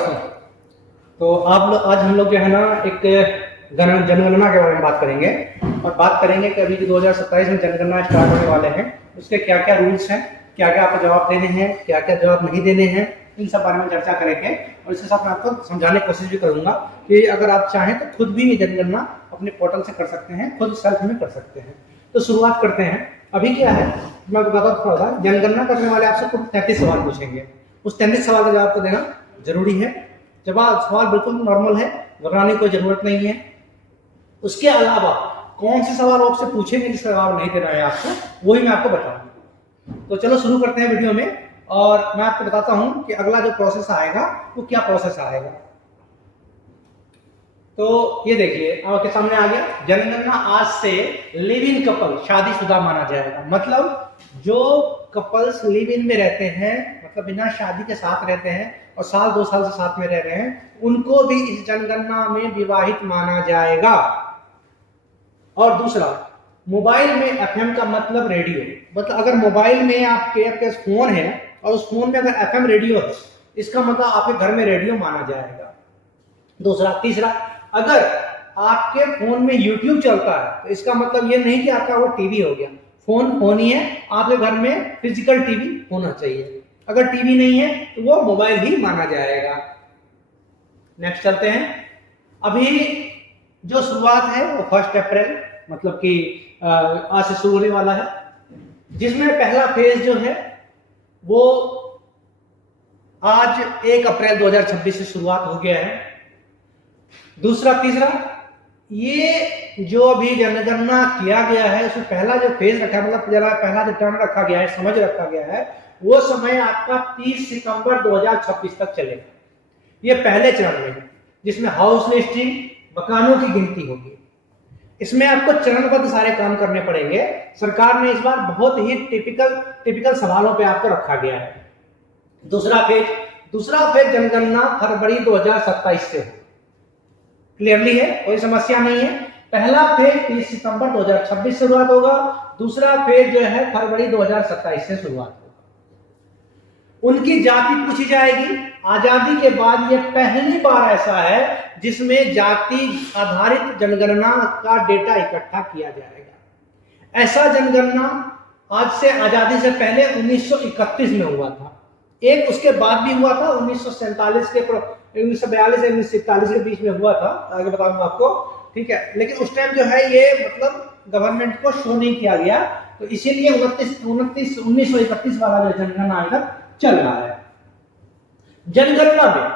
तो आज हम लोग जो है ना एक जनगणना के बारे में बात करेंगे और बात करेंगे कि अभी जो 2027 में जनगणना स्टार्ट होने वाले हैं उसके क्या क्या रूल्स हैं, क्या क्या आपको जवाब देने हैं, क्या क्या जवाब नहीं देने हैं, इन सब बारे में चर्चा करेंगे। और इसके साथ मैं आपको समझाने की कोशिश भी करूंगा कि अगर आप चाहें तो खुद भी जनगणना अपने पोर्टल से कर सकते हैं, खुद सेल्फ में कर सकते हैं। तो शुरुआत करते हैं। अभी क्या है मैं आपको बताता थोड़ा सा। जनगणना करने वाले आपसे कुल 33 सवाल पूछेंगे। उस 33 सवाल का जवाब तो देना जरूरी है। जवाब सवाल बिल्कुल नॉर्मल है, घबराने की कोई जरूरत नहीं है। उसके अलावा कौन से सवाल आपसे पूछेंगे जिसका जवाब नहीं देना है आपको, वही मैं आपको बताऊंगा। तो चलो शुरू करते हैं वीडियो में और मैं आपको बताता हूं कि अगला जो प्रोसेस आएगा वो क्या प्रोसेस आएगा। तो ये देखिए आपके सामने आ गया, जनगणना आज से लिव इन कपल शादीशुदा माना जाएगा। मतलब जो कपल्स लिव इन में रहते हैं, मतलब बिना शादी के साथ रहते हैं और साल 2 साल से साथ में रह रहे हैं, उनको भी इस जनगणना में विवाहित माना जाएगा। और दूसरा, मोबाइल में एफएम का मतलब रेडियो, मतलब अगर मोबाइल में आपके फोन है और उस फोन में अगर एफएम रेडियो है, इसका मतलब आपके घर में रेडियो माना जाएगा। दूसरा, तीसरा, अगर आपके फोन में यूट्यूब चलता है तो इसका मतलब ये नहीं कि आपका वो टीवी हो गया। फोन ही है, आपके घर में फिजिकल टीवी होना चाहिए। अगर टीवी नहीं है तो वो मोबाइल ही माना जाएगा। नेक्स्ट चलते हैं। अभी जो शुरुआत है वो 1 अप्रैल मतलब कि आज से शुरू होने वाला है, जिसमें पहला फेज जो है वो आज 1 अप्रैल 2026 से शुरुआत हो गया है। दूसरा, तीसरा, ये जो अभी जनगणना किया गया है उसमें पहला जो फेज रखा, मतलब पहला जो टर्न रखा गया है, समझ रखा गया है, वो समय आपका 30 सितंबर 2026 तक चलेगा। ये पहले चरण में है जिसमें हाउस लिस्टिंग, मकानों की गिनती होगी। इसमें आपको चरणबद्ध सारे काम करने पड़ेंगे। सरकार ने इस बार बहुत ही टिपिकल सवालों पे आपको रखा गया है। दूसरा फेज जनगणना फरवरी 2027 से हो। क्लियरली है, कोई समस्या नहीं है। पहला फेज 30 सितंबर 2026 से शुरुआत होगा। दूसरा फेज जो है फरवरी 2027 से शुरुआत होगा। उनकी जाति पूछी जाएगी। आजादी के बाद ये पहली बार ऐसा है जिसमें जाति आधारित जनगणना का डेटा इकट्ठा किया जाएगा। ऐसा जनगणना आज से आजादी से पहले 1931 में हुआ था। एक उसके बाद भी हुआ था 1947 के 1942 से 1941 के बीच में हुआ था, आगे बताऊंगा आपको, ठीक है। लेकिन उस टाइम जो है ये मतलब गवर्नमेंट को शो नहीं किया गया, तो इसीलिए 1931 वाला जो जनगणना इधर चल रहा है। जनगणना में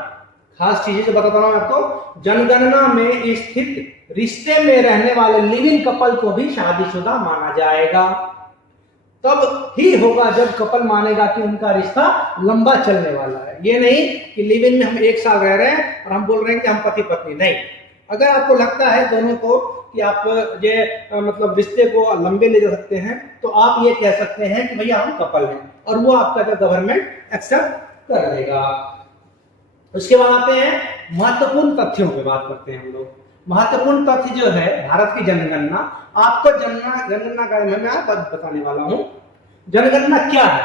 खास चीजें जो बताता हूं आपको, जनगणना में स्थित रिश्ते में रहने वाले लिव इन कपल को भी शादीशुदा माना जाएगा। तब ही होगा जब कपल मानेगा कि उनका रिश्ता लंबा चलने वाला है। ये नहीं कि लिव इन में हम 1 साल रह रहे हैं और हम बोल रहे हैं कि हम पति पत्नी, नहीं। अगर आपको लगता है दोनों को कि आप ये मतलब रिश्ते को लंबे ले जा सकते हैं, तो आप ये कह सकते हैं कि भैया हम कपल हैं, और वो आपका जो गवर्नमेंट एक्सेप्ट कर देगा। उसके बाद आते हैं महत्वपूर्ण तथ्यों पे बात करते हैं हम लोग। महत्वपूर्ण तथ्य जो है भारत की जनगणना, आपको जनगणना के बारे में मैं बताने वाला हूं। जनगणना क्या है,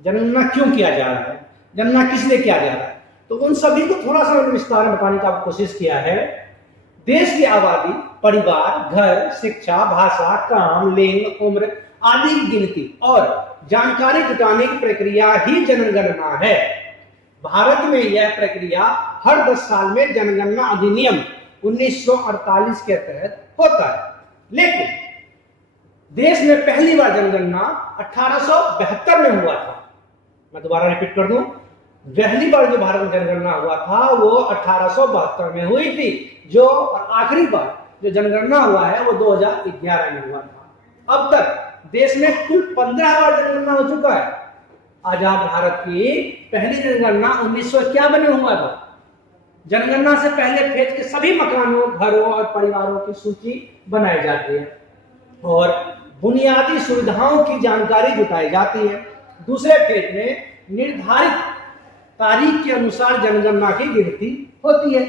जनगणना क्यों किया जा रहा है, जनगणना किस लिए किया जा रहा है, तो उन सभी को थोड़ा सा विस्तार में बताने का कोशिश किया है। देश की आबादी, परिवार, घर, शिक्षा, भाषा, काम, लिंग, उम्र आदि की गिनती और जानकारी जुटाने की प्रक्रिया ही जनगणना है। भारत में यह प्रक्रिया हर 10 साल में जनगणना अधिनियम 1948 के तहत होता है। लेकिन देश में पहली बार जनगणना 1872 में हुआ था। मैं दोबारा रिपीट कर दूं, पहली बार जो भारत में जनगणना हुआ था वो 1872 में हुई थी, जो आखिरी बार जो जनगणना हुआ है वो 2011 में हुआ था। अब तक देश में कुल 15 बार जनगणना हो चुका है। आजाद भारत की पहली जनगणना 1951 में हुआ था। जनगणना से पहले फेज के सभी मकानों, घरों और परिवारों की सूची बनाई जाती है और बुनियादी सुविधाओं की जानकारी जुटाई जाती है। दूसरे फेज में निर्धारित तारीख के अनुसार जनगणना की गिनती होती है।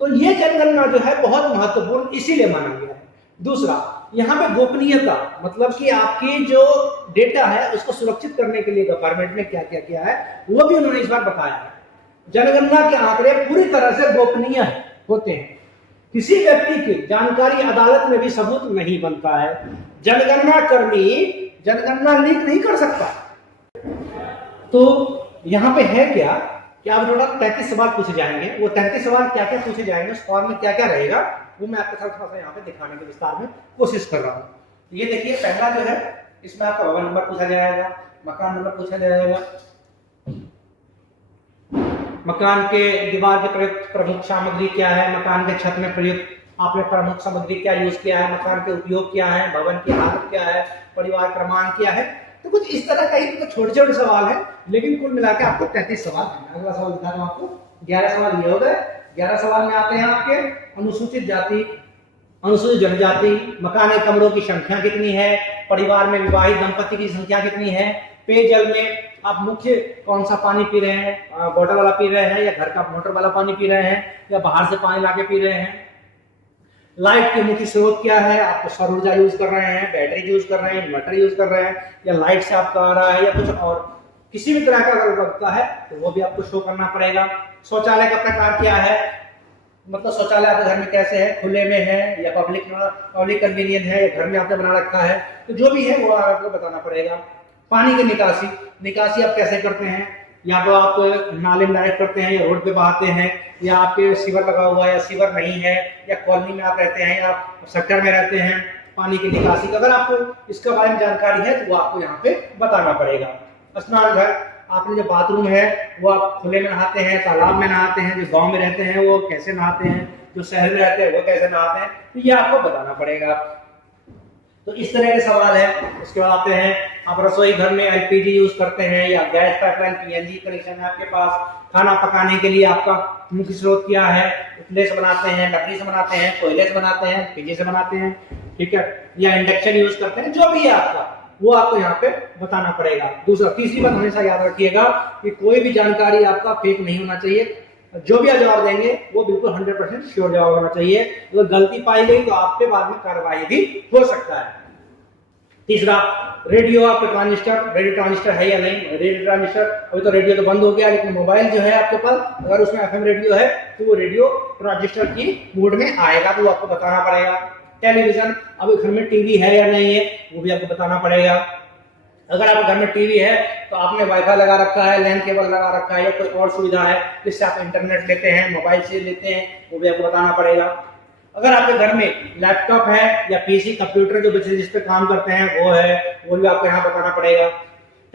तो यह जनगणना जो है बहुत महत्वपूर्ण इसीलिए माना गया है। दूसरा, यहाँ पे गोपनीयता, मतलब कि आपकी जो डेटा है उसको सुरक्षित करने के लिए गवर्नमेंट ने क्या क्या किया है वो भी उन्होंने इस बार बताया है। जनगणना के आंकड़े पूरी तरह से गोपनीय होते हैं। किसी व्यक्ति की जानकारी अदालत में भी सबूत नहीं बनता है। जनगणना कर्मी जनगणना लीक नहीं कर सकता। तो यहाँ पे है क्या कि आप थोड़ा 33 सवाल पूछे जाएंगे। वो 33 सवाल क्या क्या पूछे जाएंगे, उस फॉर्म में क्या क्या रहेगा, वो मैं आपके साथ थोड़ा सा यहाँ पे दिखाने के विस्तार में कोशिश कर रहा हूँ। ये देखिए, पहला जो है इसमें आपका भवन नंबर पूछा जाएगा, मकान नंबर पूछा जाएगा, मकान के दीवार के प्रयुक्त प्रमुख सामग्री क्या है, मकान के छत में प्रयुक्त आपने प्रमुख सामग्री क्या यूज किया है, मकान के उपयोग क्या है, भवन की हालत क्या है, परिवार क्रमांक क्या है। तो कुछ इस तरह का ही तो छोटे छोटे सवाल है, लेकिन कुल मिलाकर आपको 33 सवाल है। अगला सवाल दिखा रहा हूं आपको। 11 सवाल ये हो गए। 11 सवाल में आते हैं आपके अनुसूचित जाति, अनुसूचित जनजाति, मकान कमरों की संख्या कितनी है, परिवार में विवाहित दंपति की संख्या कितनी है, पेयजल में आप मुख्य कौन सा पानी पी रहे हैं, बॉटल वाला पी रहे हैं या घर का मोटर वाला पानी पी रहे हैं या बाहर से पानी लाके पी रहे हैं, लाइट के मुख्य स्रोत क्या है, आप सौर ऊर्जा यूज कर रहे हैं, बैटरी यूज कर रहे हैं, इन्वर्टर यूज कर रहे हैं, या लाइट से आपका आ रहा है या कुछ और किसी भी तरह का अगर उपलब्धता है तो वो भी आपको शो करना पड़ेगा। शौचालय का प्रकार क्या है, मतलब शौचालय आपके घर में कैसे है, खुले में है या पब्लिक कन्वीनियंट है या घर में आपने बना रखा है, तो जो भी है वो आपको बताना पड़ेगा। पानी की निकासी आप कैसे करते हैं, या तो आप नाले में डायरेक्ट करते हैं या रोड पे बहाते हैं, या आपके सीवर लगा हुआ है या सीवर नहीं है, या कॉलोनी में आप रहते हैं या सेक्टर में रहते हैं। पानी की निकासी अगर आपको इसके बारे में जानकारी है तो वो आपको यहाँ पे बताना पड़ेगा। स्नान घर, आपने जो बाथरूम है वो आप खुले में नहाते हैं, तालाब में नहाते हैं, जो गांव में रहते हैं वो कैसे नहाते हैं, जो शहर में रहते हैं वो कैसे नहाते हैं, तो ये आपको बताना पड़ेगा। तो इस तरह के सवाल है। उसके बाद आते हैं, आप रसोई घर में एलपीजी यूज करते हैं या गैस पाइपलाइन पीएनजी कनेक्शन है आपके पास, खाना पकाने के लिए आपका मुख्य स्रोत क्या है, उपले से बनाते हैं, लकड़ी से बनाते हैं, कोयले से बनाते हैं, पीजी से बनाते हैं, ठीक है, या इंडक्शन यूज करते हैं, जो भी है आपका वो आपको यहाँ पे बताना पड़ेगा। तीसरी बात हमेशा याद रखिएगा कि कोई भी जानकारी आपका फेक नहीं होना चाहिए। जो भी आप जवाब देंगे वो बिल्कुल 100% श्योर जवाब होना चाहिए। अगर गलती पाई गई तो आप पे बाद में कार्रवाई भी हो सकता है। तीसरा, रेडियो आपके रेडियो ट्रांजिस्टर है या नहीं। रेडियो ट्रांजिस्टर, अभी तो रेडियो तो बंद हो गया, लेकिन मोबाइल जो है आपके पास अगर उसमें एफएम रेडियो है तो वो रेडियो ट्रांजिस्टर की मोड में आएगा, तो वो आपको बताना पड़ेगा। टेलीविजन, अभी घर में टीवी है या नहीं है वो भी आपको बताना पड़ेगा। अगर आपके घर में टीवी है तो आपने वाईफाई लगा रखा है, लैन केबल लगा रखा है या कोई और सुविधा है जिससे आप इंटरनेट लेते हैं, मोबाइल से लेते हैं, वो भी आपको बताना पड़ेगा। अगर आपके घर में लैपटॉप है या पीसी कंप्यूटर जो जिस पे काम करते हैं वो है, वो भी आपको यहाँ बताना पड़ेगा।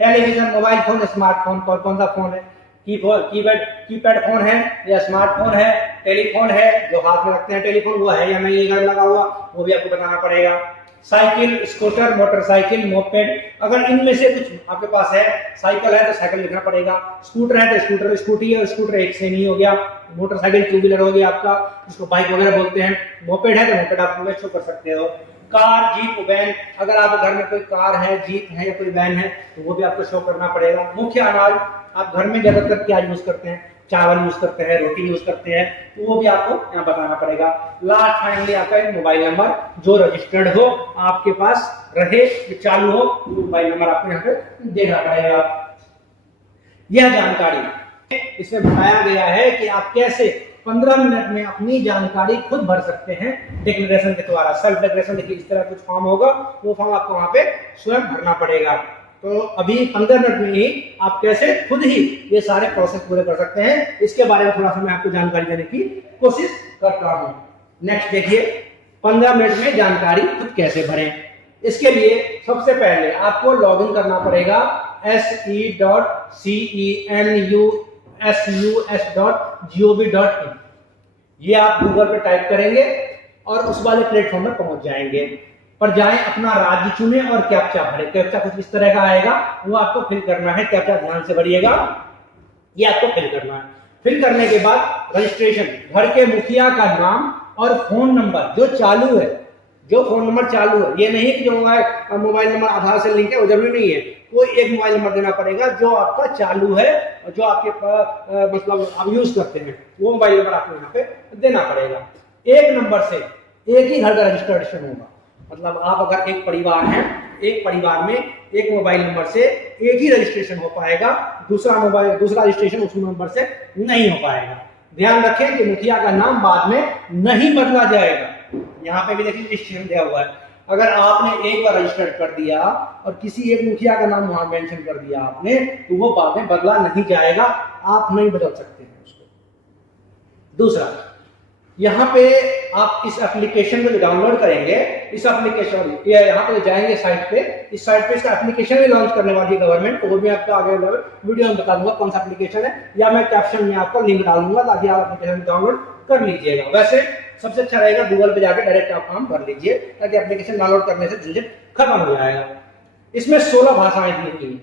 टेलीविजन, मोबाइल फोन, स्मार्टफोन, कौन सा फोन है, कीपैड फोन है या स्मार्टफोन है, टेलीफोन है जो हाथ में रखते हैं टेलीफोन वो है या नहीं घर लगा हुआ, वो भी आपको बताना पड़ेगा। साइकिल, स्कूटर, मोटरसाइकिल, मोपेड, अगर इनमें से कुछ आपके पास है, साइकिल है तो साइकिल लिखना पड़ेगा, स्कूटर है तो स्कूटर, स्कूटी है स्कूटर एक से नहीं हो गया, मोटरसाइकिल टू व्हीलर हो गया आपका जिसको बाइक वगैरह बोलते हैं, मोपेड है तो मोपेड आप शो कर सकते हो। कार, जीप, वैन, अगर आपके घर में कोई कार है, जीप है या कोई वैन है तो वो भी आपको शो करना पड़ेगा। मुख्य अनाज, आप घर में ज्यादातर क्या यूज करते हैं, चावल यूज करते हैं, रोटी यूज करते हैं, तो वो भी आपको यहाँ बताना पड़ेगा। लास्ट फाइनली आपका एक मोबाइल नंबर जो रजिस्टर्ड हो, आपके पास रहे, जो चालू हो, वो मोबाइल नंबर आपको यहाँ पे देना पड़ेगा। यह जानकारी इसमें बताया गया है कि आप कैसे 15 मिनट में अपनी जानकारी खुद भर सकते हैं डिक्लेरेशन के द्वारा। सेल्फ डिक्लेरेशन देखिए इस तरह कुछ फॉर्म होगा, वो फॉर्म आपको वहां पे स्वयं भरना पड़ेगा। तो अभी 15 मिनट में ही आप कैसे खुद ही ये सारे प्रोसेस पूरे कर सकते हैं, इसके बारे में थोड़ा सा मैं आपको जानकारी देने की कोशिश करता हूं। नेक्स्ट देखिए, 15 मिनट में जानकारी खुद कैसे भरें। इसके लिए सबसे पहले आपको लॉगिन करना पड़ेगा se.cenus.gov.in। ये आप गूगल पे टाइप करेंगे और उस वाले प्लेटफॉर्म में पहुंच जाएंगे। पर जाएं, अपना राज्य चुने और कैप्चा भरे। कैप्चा कुछ इस तरह का आएगा, वो आपको फिल करना है। कैप्चा ध्यान से भरिएगा, ये आपको फिल करना है। फिल करने के बाद रजिस्ट्रेशन, घर के मुखिया का नाम और फोन नंबर जो चालू है, जो फोन नंबर चालू है, ये नहीं कि जो मोबाइल नंबर आधार से लिंक है वो जरूरी नहीं है, कोई एक मोबाइल नंबर देना पड़ेगा जो आपका चालू है और जो आपके पास मतलब आप यूज करते हैं, वो मोबाइल नंबर आपको यहाँ पे देना पड़ेगा। एक नंबर से एक ही घर का रजिस्ट्रेशन होगा, मतलब आप अगर एक परिवार है, एक परिवार में एक मोबाइल नंबर से एक ही रजिस्ट्रेशन हो पाएगा, दूसरा रजिस्ट्रेशन उस नंबर से नहीं हो पाएगा। ध्यान रखें कि मुखिया का नाम बाद में नहीं बदला जाएगा। यहाँ पे भी देखिए रजिस्ट्रेशन दिया हुआ है, अगर आपने एक बार रजिस्टर कर दिया और किसी एक मुखिया का नाम वहां मेंशन कर दिया आपने, तो वो बाद में बदला नहीं जाएगा, आप नहीं बदल सकते हैं उसको। दूसरा, यहाँ पे आप इस एप्लीकेशन को जो डाउनलोड करेंगे, इस एप्लीकेशन यहाँ पे जाएंगे साइट पे, इस साइट पे इसका एप्लीकेशन भी लॉन्च करने वाली है गवर्नमेंट, तो वो भी आपको आगे वीडियो में बता दूंगा कौन सा एप्लीकेशन है, या मैं कैप्शन में आपको लिंक डाल दूंगा ताकि आप एप्लीकेशन डाउनलोड कर लीजिएगा। वैसे सबसे अच्छा रहेगा गूगल पे जाकर डायरेक्ट आप फॉर्म भर लीजिए ताकि एप्लीकेशन डाउनलोड करने से झंझट खत्म हो जाएगा। इसमें 16 भाषाएं दी हुई हैं।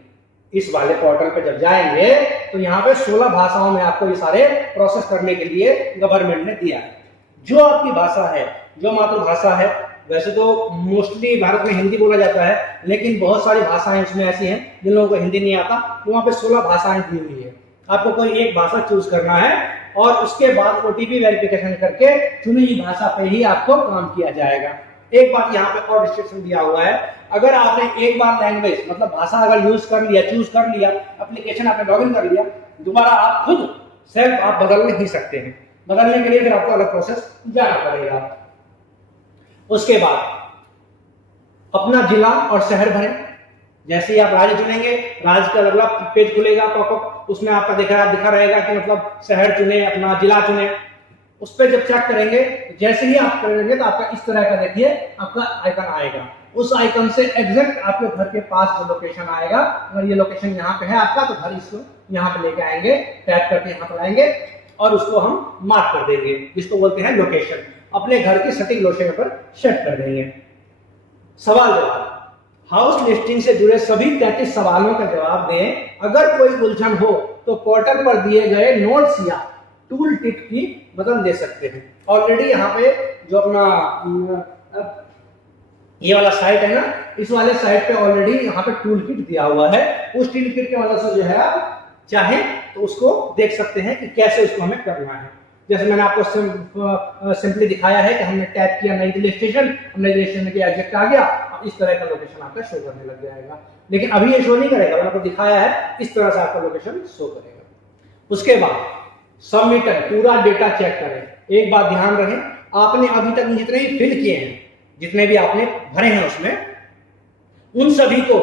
इस वाले पोर्टल पे जब जाएंगे तो यहाँ पे 16 भाषाओं में आपको ये सारे प्रोसेस करने के लिए गवर्नमेंट ने दिया है। जो आपकी भाषा है, जो मातृभाषा है, वैसे तो मोस्टली भारत में हिंदी बोला जाता है, लेकिन बहुत सारी भाषाएं इसमें ऐसी हैं जिन लोगों को हिंदी नहीं आता, तो वहाँ पे 16 भाषाएं दी हुई है। आपको कोई एक भाषा चूज करना है और उसके बाद ओटीपी वेरिफिकेशन करके चुनी हुई भाषा पे ही आपको काम किया जाएगा। एक बात यहाँ पे और रिस्ट्रिक्शन दिया हुआ है, अगर आपने एक बार लैंग्वेज मतलब भाषा अगर यूज कर लिया, चूज कर लिया, एप्लीकेशन आपने लॉगिन कर लिया, दोबारा आप खुद सेल्फ आप बदल नहीं सकते हैं। बदलने के लिए फिर आपको अलग प्रोसेस जाना पड़ेगा। उसके बाद अपना जिला और शहर भरें। जैसे ही आप राज्य चुनेंगे, राज्य का अगला पेज खुलेगा पॉपअप, उसमें आपका दिखा रहेगा कि मतलब शहर चुने, अपना जिला चुने। उस पर जब चेक करेंगे, जैसे ही आप करेंगे तो आपका इस तरह का देखिए आपका आइकन आएगा। उस आइकन से एग्जैक्ट आपके घर के पास जो लोकेशन आएगा, अगर ये लोकेशन यहाँ पे है आपका, तो घर इसको यहाँ पे लेके आएंगे, टैप करके यहाँ पर आएंगे और उसको हम मार्क कर देंगे, जिसको बोलते हैं लोकेशन। अपने घर की सटीक लोकेशन पर सेट कर देंगे। सवाल जवाब, हाउस लिस्टिंग से जुड़े सभी 33 सवालों का जवाब दें। अगर कोई उलझन हो तो पोर्टल पर दिए गए नोट्स या टूल टिप की मदद ले सकते हैं। ऑलरेडी यहाँ पे जो अपना ये वाला साइट है ना, इस वाले साइट पे ऑलरेडी यहाँ पे टूल किट दिया हुआ है। उस टूल किट की मदद से जो है आप चाहे तो उसको देख सकते हैं कि कैसे उसको हमें करना है। जैसे मैंने आपको सिंपली दिखाया है कि हमने टैप किया नई दिल्ली स्टेशन, नई दिल्ली स्टेशन के एग्जैक्ट आ गया, अब इस तरह का लोकेशन आपका शो करने लग जाएगा। लेकिन अभी ये शो नहीं करेगा, मैंने आपको दिखाया है इस तरह से आपका लोकेशन शो करेगा। उसके बाद सबमिटर पूरा डेटा चेक करें। एक बात ध्यान रहे, आपने अभी तक जितने भी फिल किए हैं, जितने भी आपने भरे हैं उसमें, उन सभी को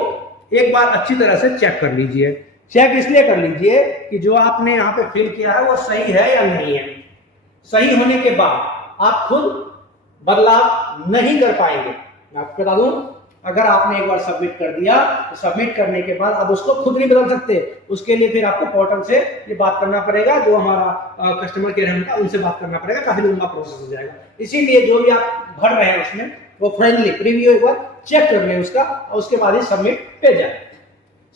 एक बार अच्छी तरह से चेक कर लीजिए। चेक इसलिए कर लीजिए कि जो आपने यहाँ पे फिल किया है वो सही है या नहीं है। सही होने के बाद आप खुद बदलाव नहीं कर पाएंगे। मैं आपको बता दूं, अगर आपने एक बार सबमिट कर दिया तो सबमिट करने के बाद अब उसको खुद नहीं बदल सकते। उसके लिए फिर आपको पोर्टल से ये बात करना पड़ेगा, जो हमारा कस्टमर केयर है उनसे बात करना पड़ेगा, काफी लंबा प्रोसेस हो जाएगा। इसीलिए जो भी आप भर रहे हैं उसमें वो फ्रेंडली प्रीव्यू एक बार चेक कर लें उसका, और उसके बाद ही सबमिट पे जाए।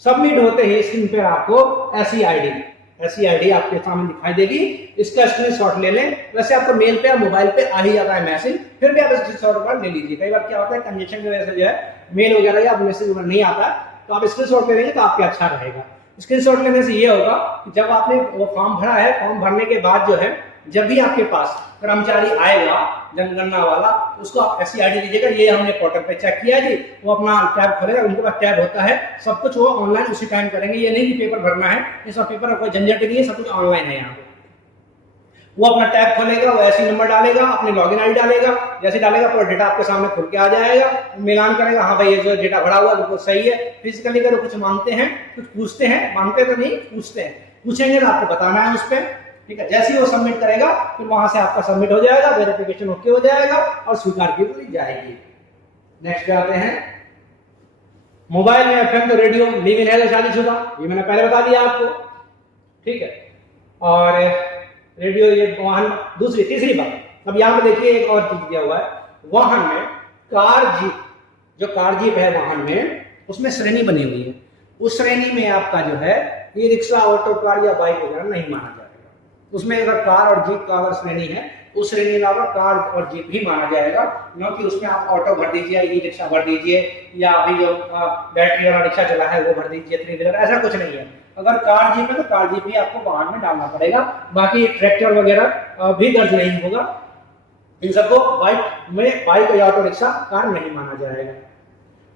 सबमिट होते ही स्क्रीन पर आपको ऐसी आईडी आपके सामने दिखाई देगी। इसका स्क्रीनशॉट ले लें। वैसे आपको मेल पे या मोबाइल पे आ ही जाता है मैसेज, फिर भी आप स्क्रीनशॉट ले लीजिए। कई बार क्या होता है, कंजेशन की वजह से जो है मेल वगैरह या मैसेज नहीं आता, तो आप स्क्रीनशॉट ले लेंगे तो आपके अच्छा रहेगा। स्क्रीनशॉट लेने से ये होगा कि जब आपने वो फॉर्म भरा है, फॉर्म भरने के बाद जो है जब भी आपके पास कर्मचारी आएगा जनगणना वाला, उसको आप ऐसी आईडी दीजिएगा, ये हमने पोर्टल पे चेक किया जी, वो अपना टैब खोलेगा, उनके पास टैब होता है, सब कुछ वो ऑनलाइन उसी टाइम करेंगे। ये नहीं कि पेपर भरना है, ये सब पेपर कोई झंझट नहीं है, सब कुछ ऑनलाइन है यहाँ पे। वो अपना टैब खोलेगा, वो ऐसी नंबर डालेगा, अपनी लॉगिन आईडी डालेगा, जैसे डालेगा पूरा डेटा आपके सामने खुल के आ जाएगा। मिलान करेगा, हाँ भाई ये जो डेटा भरा हुआ बिल्कुल सही है। फिजिकली अगर कुछ मांगते हैं, कुछ पूछते हैं, मांगते तो नहीं पूछते हैं, पूछेंगे तो आपको बताना है उस पर, ठीक है। जैसे ही वो सबमिट करेगा फिर वहां से आपका सबमिट हो जाएगा, वेरिफिकेशन ओके हो जाएगा और स्वीकार की जाएगी। नेक्स्ट पे आते हैं, मोबाइल में एफएम तो रेडियो लिव इन है तो शादीशुदा, ये मैंने पहले बता दिया आपको, ठीक है। और रेडियो ये वाहन, तीसरी बात, अब यहाँ पे देखिए एक और चीज दिया हुआ है, वाहन में कार जीप, जो कार जीप है वाहन में, उसमें श्रेणी बनी हुई है। उस श्रेणी में आपका जो है ये रिक्शा, ऑटो, कार या बाइक वगैरह नहीं माना जाएगा। उसमें अगर कार और जीप का अगर श्रेणी है, उस श्रेणी में आपका कार और जीप ही माना जाएगा, क्योंकि उसमें आप ऑटो भर दीजिए, ई रिक्शा भर दीजिए, या अभी जो बैटरी वाला रिक्शा चला है वो भर दीजिए, 3 व्हीलर, ऐसा कुछ नहीं है। अगर कार जीप है तो कार जीप ही आपको वाहन में डालना पड़ेगा, बाकी ट्रैक्टर वगैरह भी दर्ज नहीं होगा। इन सबको बाइक या ऑटो रिक्शा कार नहीं माना जाएगा।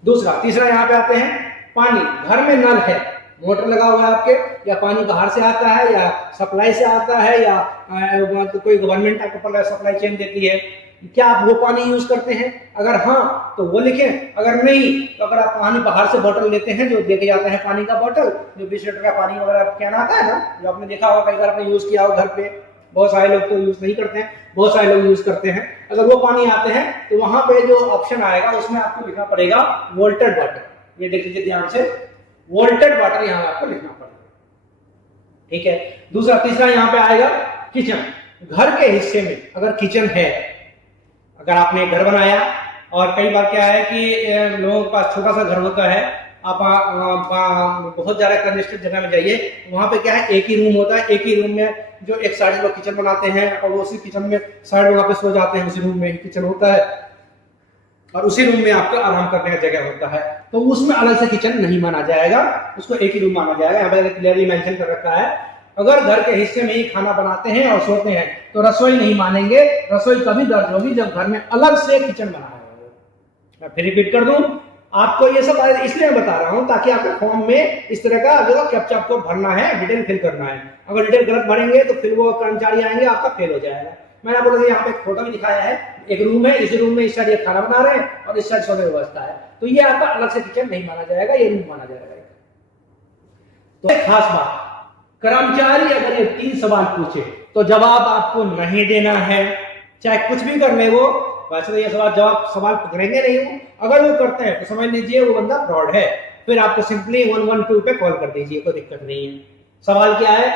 दूसरा तीसरा यहाँ पे आते हैं पानी। घर में नल है, मोटर लगा हुआ है आपके, या पानी बाहर से आता है या सप्लाई से आता है या कोई गवर्नमेंट आपको सप्लाई चेन देती है, क्या आप वो पानी यूज करते हैं? अगर हाँ तो वो लिखें, अगर नहीं तो अगर आप पानी बाहर से बोतल लेते हैं, जो देके जाते हैं पानी का बोतल, जो 20 लीटर का पानी वगैरह कैन आता है ना, जो आपने देखा होगा कई बार आपने यूज किया हो घर पे, बहुत सारे लोग तो यूज नहीं करते हैं, बहुत सारे लोग यूज करते हैं। अगर वो पानी आते हैं तो वहां पे जो ऑप्शन आएगा उसमें आपको लिखना पड़ेगा वोल्टेड वाटर। ये देख लीजिए ध्यान से, वोल्टेड वाटर यहाँ आपको लिखना पड़ेगा, ठीक है। दूसरा तीसरा यहाँ पे आएगा किचन। घर के हिस्से में अगर किचन है, अगर आपने घर बनाया, और कई बार क्या है कि लोगों के पास छोटा सा घर होता है, आप बहुत ज्यादा कंजेस्टेड जगह में जाइए, वहां पे क्या है एक ही रूम होता है, एक ही रूम में जो एक साइड में किचन बनाते हैं और वो उसी किचन में साइड में वहां पे सो जाते हैं, उसी रूम में किचन होता है और उसी रूम में आपका आराम करने का जगह होता है, तो उसमें अलग से किचन नहीं माना जाएगा, उसको एक ही रूम माना जाएगा। यहाँ पे क्लियरली मेंशन कर रखा है, अगर घर के हिस्से में ही खाना बनाते हैं और सोते हैं तो रसोई नहीं मानेंगे। रसोई तभी दर्ज होगी जब घर में अलग से किचन बनाया हो। मैं फिर रिपीट कर दूं, आपको ये सब इसलिए बता रहा हूं ताकि आपके फॉर्म में इस तरह का जो कैप्चा आपको भरना है, डिटेल फिल करना है। अगर डिटेल गलत भरेंगे तो फिर वो कर्मचारी आएंगे, आपका फेल हो जाएगा। मैंने आपको यहाँ पे फोटो भी दिखाया है, एक रूम है, इस रूम में इस साइड ये खाना बना रहे हैं और इस साइड सोने की व्यवस्था है, तो ये आपका अलग से किचन नहीं माना जाएगा, ये रूम माना जाएगा। तो एक खास बात, कर्मचारी अगर ये 3 सवाल पूछे तो जवाब आपको नहीं देना है, चाहे कुछ भी कर ले वो। वैसे तो ये सवाल पकड़ेंगे नहीं वो, अगर वो करते हैं तो समझ लीजिए वो बंदा फ्रॉड है, फिर आपको सिंपली 112 पे कॉल कर दीजिए, कोई दिक्कत नहीं है। सवाल क्या है?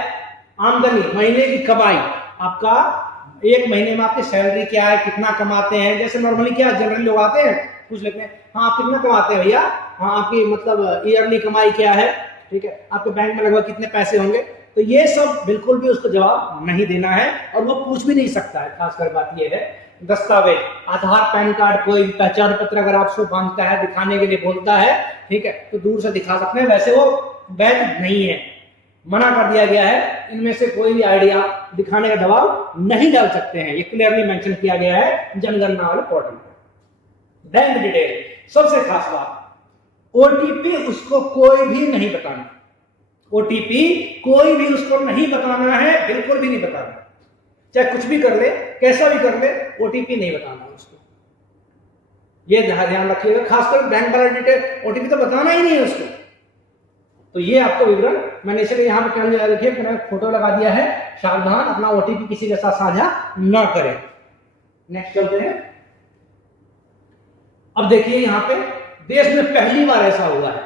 आमदनी, महीने की कमाई, आपका एक महीने में आपकी सैलरी क्या है, कितना कमाते हैं। जैसे नॉर्मली क्या जनरली लोग आते हैं पूछ लेते हैं, हाँ आप कितना कमाते हैं भैया, हाँ आपकी मतलब ईयरली कमाई क्या है, ठीक है, आपके बैंक में लगभग कितने पैसे होंगे। तो ये सब बिल्कुल भी उसको जवाब नहीं देना है और वो पूछ भी नहीं सकता है। खासकर बात ये है, दस्तावेज, आधार, पैन कार्ड, कोई पहचान पत्र अगर आपको मांगता है, दिखाने के लिए बोलता है, ठीक है, तो दूर से दिखा सकते हैं, वैसे वो वैध नहीं है, मना कर दिया गया है। इनमें से कोई भी आइडिया दिखाने का दबाव नहीं डाल सकते हैं, ये क्लियरली मेंशन किया गया है जनगणना वाले पोर्टल पर। बैंक डिटेल, सबसे खास बात, ओटीपी उसको कोई भी नहीं बताना, ओटीपी कोई भी उसको नहीं बताना है, बिल्कुल भी नहीं बताना, चाहे कुछ भी कर ले, कैसा भी कर ले, ओटीपी नहीं बताना उसको, ये ध्यान रखिएगा। खासकर बैंक वाला डिटेल, ओटीपी तो बताना ही नहीं है उसको। तो ये आपको विवरण मैंने इसलिए यहाँ पे क्या देखिए, मैंने फोटो लगा दिया है, सावधान, अपना ओटीपी किसी के साथ साझा न करें। नेक्स्ट चलते हैं। अब देखिए यहाँ पे देश में पहली बार ऐसा हुआ है,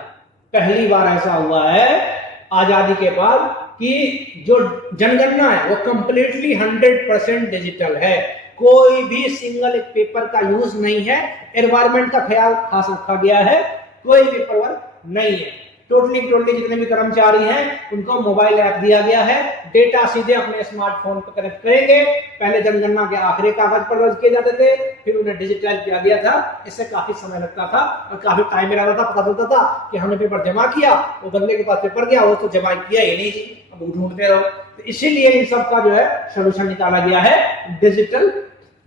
पहली बार ऐसा हुआ है आजादी के बाद कि जो जनगणना है वो कंप्लीटली 100% डिजिटल है, कोई भी सिंगल एक पेपर का यूज नहीं है, एनवायरमेंट का ख्याल खास रखा गया है, कोई पेपर वर्क नहीं है। टोटली जितने भी कर्मचारी हैं उनको मोबाइल ऐप दिया गया है, डेटा सीधे अपने स्मार्टफोन पर कनेक्ट करेंगे। पहले जनगणना के आखिरी कागज पर दर्ज किए जाते थे, फिर उन्हें डिजिटलाइज किया गया था, इससे काफी समय लगता था और काफी टाइम मिला था, पता चलता था कि हमने पेपर जमा किया, वो बंदे के पास पेपर गया, वो तो जमा किया ही नहीं, अब ढूंढते रहो। तो इसीलिए इन सब का जो है सोल्यूशन निकाला गया है, डिजिटल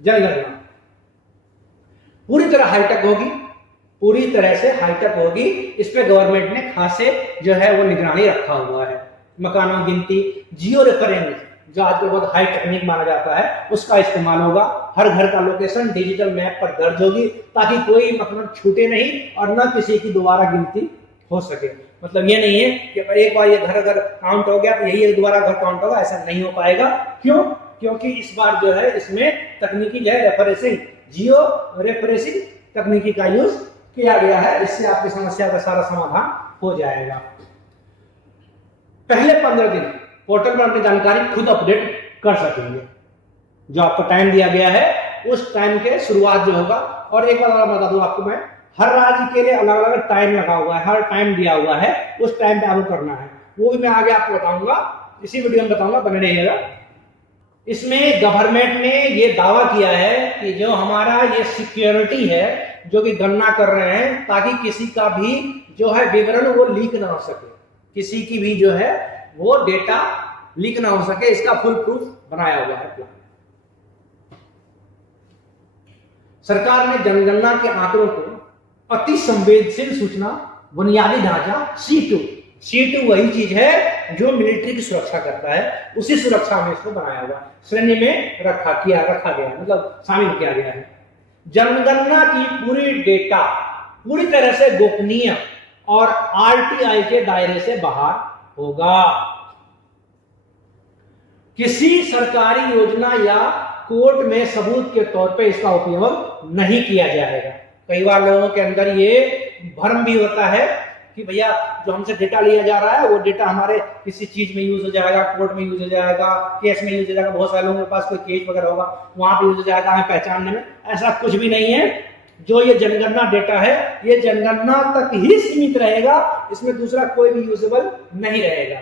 जनगणना पूरी तरह हाईटेक होगी, पूरी तरह से हाईटेक होगी। इस पे गवर्नमेंट ने खासे जो है वो निगरानी रखा हुआ है। मकानों गिनती, जियो रेफरेंस, जो आजकल बहुत हाई टेक्निक माना जाता है, उसका इस्तेमाल होगा। हर घर का लोकेशन डिजिटल मैप पर दर्ज होगी ताकि कोई मतलब छूटे नहीं और न किसी की दोबारा गिनती हो सके। मतलब ये नहीं है कि एक बार ये घर अगर काउंट हो गया तो यही दोबारा घर काउंट होगा, ऐसा नहीं हो पाएगा। क्यों? क्योंकि इस बार जो है इसमें तकनीकी जो है रेफरेंसिंग, जियो रेफरेंसिंग तकनीकी का यूज किया गया है, इससे आपकी समस्या का सारा समाधान हो जाएगा। पहले 15 दिन पोर्टल पर अपनी जानकारी खुद अपडेट कर सकेंगे। जो आपको टाइम दिया गया है उस टाइम के शुरुआत जो होगा, और एक बार बता दूं आपको मैं, हर राज्य के लिए अलग अलग टाइम लगा हुआ है, हर टाइम दिया हुआ है, उस टाइम पे आपको करना है। वो भी मैं आगे आपको बताऊंगा, इसी वीडियो में बताऊंगा, बने रहिएगा। इसमें गवर्नमेंट ने ये दावा किया है कि जो हमारा ये सिक्योरिटी है जो कि गणना कर रहे हैं, ताकि किसी का भी जो है विवरण वो लीक ना हो सके, किसी की भी जो है वो डेटा लीक ना हो सके, इसका फुल प्रूफ बनाया हुआ है प्लान। सरकार ने जनगणना के आंकड़ों को अति संवेदनशील सूचना बुनियादी ढांचा C2। C2 वही चीज है जो मिलिट्री की सुरक्षा करता है, उसी सुरक्षा में इसको बनाया हुआ श्रेणी में रखा गया है, मतलब शामिल किया गया है। जनगणना की पूरी डेटा पूरी तरह से गोपनीय और RTI के दायरे से बाहर होगा। किसी सरकारी योजना या कोर्ट में सबूत के तौर पे इसका उपयोग नहीं किया जाएगा। कई बार लोगों के अंदर ये भ्रम भी होता है कि भैया जो हमसे डेटा लिया जा रहा है वो डेटा हमारे किसी चीज में यूज हो जाएगा, कोर्ट में यूज हो जाएगा, केस में यूज हो जाएगा, बहुत सारे लोगों के पास कोई केस वगैरह होगा वहां पे यूज हो जाएगा हमें पहचानने में। ऐसा कुछ भी नहीं है। जो ये जनगणना डेटा है ये जनगणना तक ही सीमित रहेगा, इसमें दूसरा कोई भी यूजेबल नहीं रहेगा।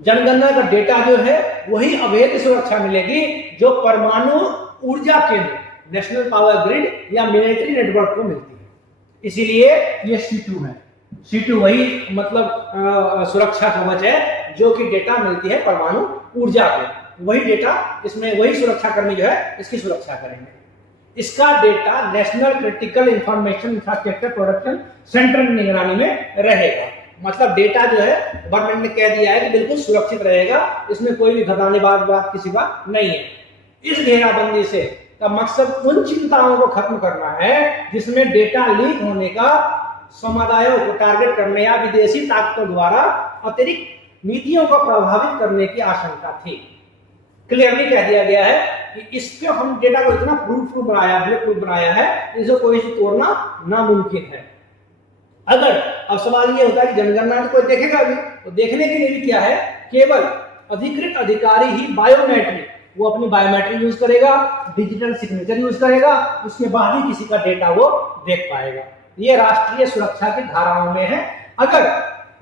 जनगणना का डेटा जो है वही अवैध सुरक्षा मिलेगी जो परमाणु ऊर्जा केंद्र, नेशनल पावर ग्रिड या मिलिट्री नेटवर्क को मिलती है। इसीलिए ये C2 है। C2 वही मतलब सुरक्षा कवच है जो कि डेटा मिलती है परमाणु ऊर्जा को, वही डेटा इसमें वही सुरक्षा कर्मी जो है इसकी सुरक्षा करेंगे। इसका data national critical information infrastructure production centre की निगरानी में रहेगा। मतलब डेटा जो है गवर्नमेंट ने कह दिया है कि बिल्कुल सुरक्षित रहेगा, इसमें कोई भी घबराने वाली बात किसी का नहीं है। इस घेराबंदी से का मकसद उन चिंताओं को खत्म करना है जिसमें डेटा लीक होने का समुदायों को टारगेट करने या विदेशी ताकतों द्वारा अतिरिक्त नीतियों को प्रभावित करने की आशंका थी। क्लियरली कह दिया गया है कि इसके हम डेटा को इतना प्रूफ बनाया है इसे कोई से तोड़ना नामुमकिन है। अगर अब सवाल ये होता है कि जनगणना तो कोई देखेगा भी, तो देखने के लिए भी क्या है, केवल अधिकृत अधिकारी ही बायोमेट्रिक, वो अपनी बायोमेट्रिक यूज करेगा, डिजिटल सिग्नेचर यूज करेगा, उसके बाद ही किसी का डेटा वो देख पाएगा। ये राष्ट्रीय सुरक्षा की धाराओं में है। अगर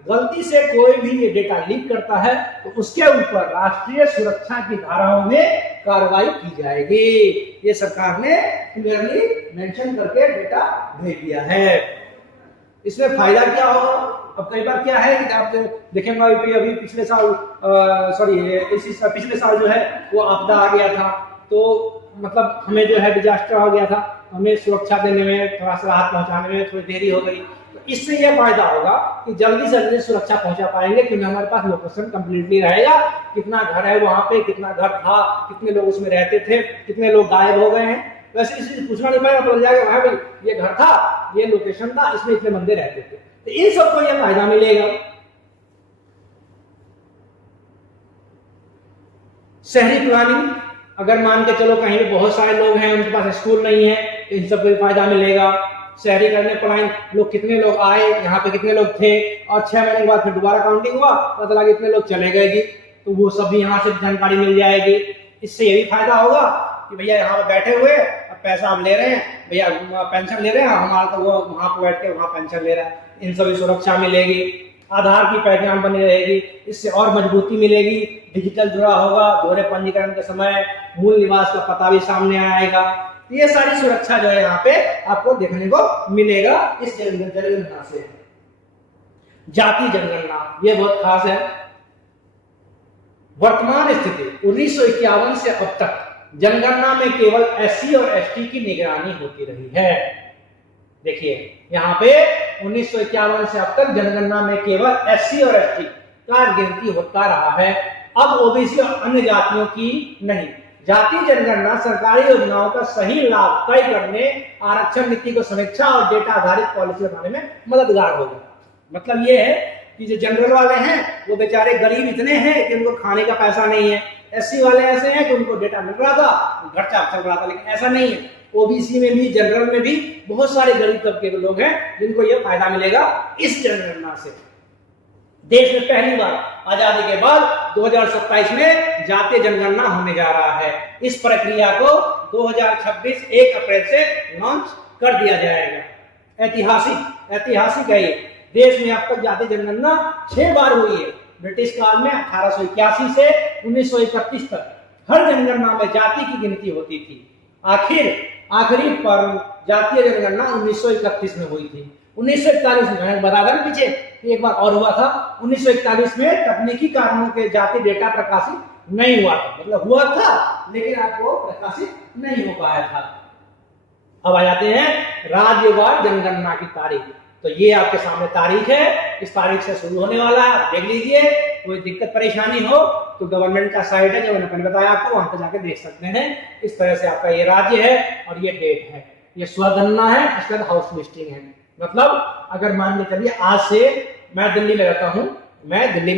गलती से कोई भी ये डेटा लीक करता है तो उसके ऊपर राष्ट्रीय सुरक्षा की धाराओं में कार्रवाई की जाएगी। ये सरकार ने क्लियरली मेंशन करके डेटा भेज दिया है। इसमें फायदा क्या होगा? अब कई बार क्या है कि आप देखेंगे अभी पिछले साल पिछले साल जो है वो आपदा आ गया था, तो मतलब हमें जो है डिजास्टर हो गया था, हमें सुरक्षा देने में थोड़ा सा राहत पहुंचाने में थोड़ी देरी हो गई। तो इससे यह फायदा होगा कि जल्दी से जल्दी सुरक्षा पहुंचा पाएंगे क्योंकि हमारे पास लोकेशन कंप्लीटली रहेगा, कितना घर है वहां पे, कितना घर था, कितने लोग उसमें रहते थे, कितने लोग गायब हो गए हैं, वैसे किसी पूछना नहीं पड़ेगा, पता जाएगा भाई ये घर था, ये लोकेशन था, इसमें इतने बंदे रहते थे। तो इन सबको यह फायदा मिलेगा। शहरी प्लानिंग, अगर मान के चलो कहीं पे बहुत सारे लोग हैं उनके पास स्कूल नहीं है तो इन सबको फायदा मिलेगा। शहरी करने प्लानिंग, लोग कितने लोग आए, यहाँ पे कितने लोग थे, और 6 महीने के बाद फिर दोबारा काउंटिंग हुआ, पता लगा कितने लोग चले गए जी, तो वो सब भी यहाँ से जानकारी मिल जाएगी। इससे ये भी फायदा होगा कि भैया यहाँ पे बैठे हुए अब पैसा हम ले रहे हैं, भैया पेंशन ले रहे हैं, हमारा तो वो वहां पर बैठ के वहां पेंशन ले रहा है, इन सभी सुरक्षा मिलेगी। आधार की पहचान बनी रहेगी, इससे और मजबूती मिलेगी। डिजिटल जुड़ा होगा, दोहरे पंजीकरण के समय मूल निवास का पता भी सामने आएगा। ये सारी सुरक्षा जो है यहाँ पे आपको देखने को मिलेगा इस जनगणना से। जाति जनगणना ये बहुत खास है। वर्तमान स्थिति 1951 से अब तक जनगणना में केवल SC और ST की निगरानी होती रही है। देखिए यहाँ पे 1951 से अब तक जनगणना में केवल SC और ST का गिनती होता रहा है। अब OBC और अन्य जातियों की नहीं। जातीय जनगणना सरकारी योजनाओं का सही लाभ तय करने, आरक्षण नीति को समीक्षा और डेटा आधारित पॉलिसी बनाने में मददगार होगा। मतलब ये है कि जो जनरल वाले हैं वो बेचारे गरीब इतने हैं कि उनको खाने का पैसा नहीं है, SC वाले ऐसे हैं कि उनको डेटा मिल रहा था, घर चल रहा था, लेकिन ऐसा नहीं है। OBC में भी, जनरल में भी बहुत सारे गरीब तबके के लोग हैं जिनको यह फायदा मिलेगा इस जनगणना से। देश में पहली बार आजादी के बाद 2027 में जातीय जनगणना होने जा रहा है। इस प्रक्रिया को 2026 1 अप्रैल से लॉन्च कर दिया जाएगा। ऐतिहासिक है ये। देश में अब तक जातीय जनगणना 6 बार हुई है। ब्रिटिश काल में 1881 से 1931 तक हर जनगणना में जाति की गिनती होती थी। आखिरी पर जातीय जनगणना 1931 में हुई थी। 1941 में बता दें पीछे एक बार और हुआ था। 1941 में तकनीकी कारणों के जाति डेटा प्रकाशित नहीं हुआ था, मतलब हुआ था लेकिन आपको प्रकाशित नहीं हो पाया था। अब आ जाते हैं राज्यवार जनगणना की तारीख। तो ये आपके सामने तारीख है, इस तारीख से शुरू होने वाला है, आप देख लीजिए। कोई दिक्कत परेशानी हो तो गवर्नमेंट का साइट है जो मैंने बताया आपको, वहां पर जाके देख सकते हैं। इस तरह से आपका ये राज्य है और ये डेट है, ये स्वगणना है, इसके बाद हाउस लिस्टिंग है। मतलब अगर मान के चलिए आज से मैं दिल्ली में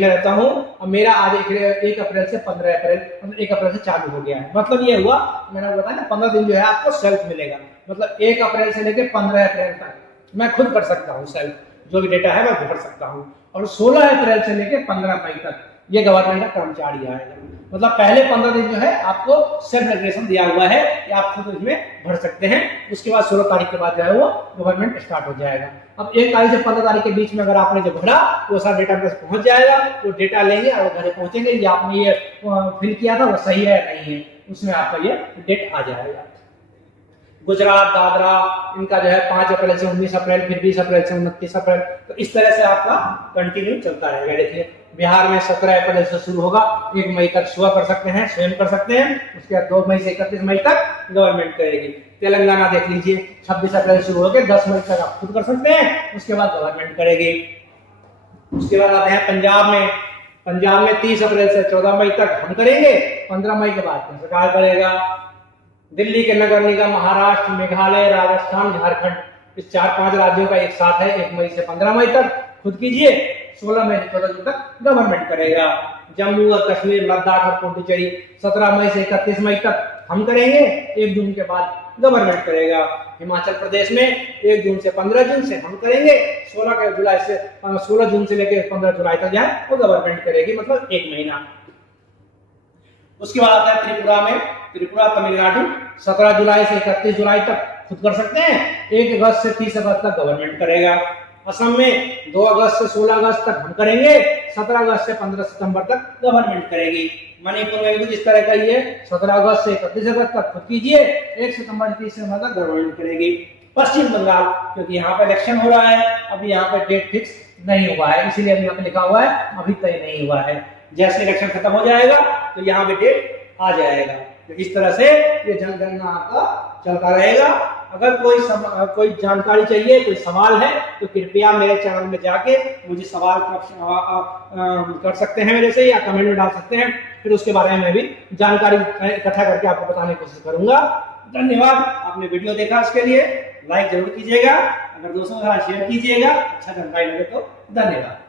रहता हूँ, अब मेरा आज 1 अप्रैल से 15 अप्रैल, मतलब 1 अप्रैल से चालू हो गया है। मतलब ये हुआ, मैंने बताया ना 15 दिन जो है आपको सेल्फ मिलेगा। मतलब 1 अप्रैल से लेकर 15 अप्रैल तक मैं खुद भर सकता हूँ सेल्फ, जो भी डेटा है मैं भर सकता हूँ। और 16 अप्रैल से लेकर 15 मई तक ये गवर्नमेंट का कर्मचारी आएगा। मतलब पहले 15 दिन जो है आपको सेल्फ डिक्लेरेशन दिया हुआ है कि आप खुद इसमें भर सकते हैं। उसके बाद 16 तारीख के बाद जो है वो गवर्नमेंट स्टार्ट हो जाएगा। अब 1 तारीख से 15 तारीख के बीच में अगर आपने जो भरा वो सारा डेटा बेस पहुंच जाएगा, वो डेटा लेंगे और घर पहुंचेंगे, ये आपने ये फिल किया था वो सही है नहीं है, उसमें आपका ये डेट आ जाएगा। गुजरात, दादरा, इनका जो है 5 अप्रैल से 19 अप्रैल, फिर 20 अप्रैल से 29 अप्रैल, तो इस तरह से आपका कंटिन्यू चलता रहेगा। देखिए बिहार में 17 अप्रैल से शुरू होगा, 1 मई तक सुबह कर सकते हैं, स्वयं कर सकते हैं। उसके बाद 2 मई से 31 मई तक गवर्नमेंट करेगी। तेलंगाना देख लीजिए 26 अप्रैल शुरू होकर 10 मई तक आप खुद कर सकते हैं, उसके बाद गवर्नमेंट करेगी। उसके बाद आते हैं पंजाब में 30 अप्रैल से 14 मई तक हम करेंगे, 15 मई के बाद सरकार करेगा। दिल्ली के नगर निगम, महाराष्ट्र, मेघालय, राजस्थान, झारखंड, इस 4-5 राज्यों का एक साथ है, 1 मई से 15 मई तक खुद कीजिए, 16 मई से 14 जून तक गवर्नमेंट करेगा। जम्मू और कश्मीर, लद्दाख और पुडुचेरी 17 मई से 31 मई तक हम करेंगे, 1 जून के बाद गवर्नमेंट करेगा। हिमाचल प्रदेश में 1 जून से 15 जून से हम करेंगे, 16 जून से लेकर 15 जुलाई तक जाए वो गवर्नमेंट करेगी, मतलब 1 महीना। उसके बाद आता है त्रिपुरा, तमिलनाडु 17 जुलाई से 31 जुलाई तक खुद कर सकते हैं, 1 अगस्त से 30 अगस्त तक गवर्नमेंट करेगा। असम में 2 अगस्त से 16 अगस्त तक हम करेंगे, 17 अगस्त से 15 सितंबर तक गवर्नमेंट करेगी। मणिपुर में भी इस तरह का ही है, 17 अगस्त से 31 अगस्त तक खुद कीजिए, 1 सितंबर से 30 सितंबर तक गवर्नमेंट करेगी। पश्चिम बंगाल, क्योंकि यहाँ पे इलेक्शन हो रहा है, अभी यहाँ पे डेट फिक्स नहीं हुआ है, इसीलिए अभी यहाँ पे लिखा हुआ है अभी तय नहीं हुआ है। जैसे इलेक्शन खत्म हो जाएगा तो यहाँ पे डेट आ जाएगा। तो इस तरह से ये जनगणना आपका चलता रहेगा। अगर कोई जानकारी चाहिए, कोई सवाल है तो कृपया मेरे चैनल में जाके मुझे सवाल कर सकते हैं मेरे से, या कमेंट में डाल सकते हैं, फिर उसके बारे में मैं भी जानकारी इकट्ठा करके आपको बताने की कोशिश करूंगा। धन्यवाद, आपने वीडियो देखा, इसके लिए लाइक जरूर कीजिएगा, अगर दोस्तों के साथ शेयर कीजिएगा, अच्छा जानकारी लगे तो। धन्यवाद।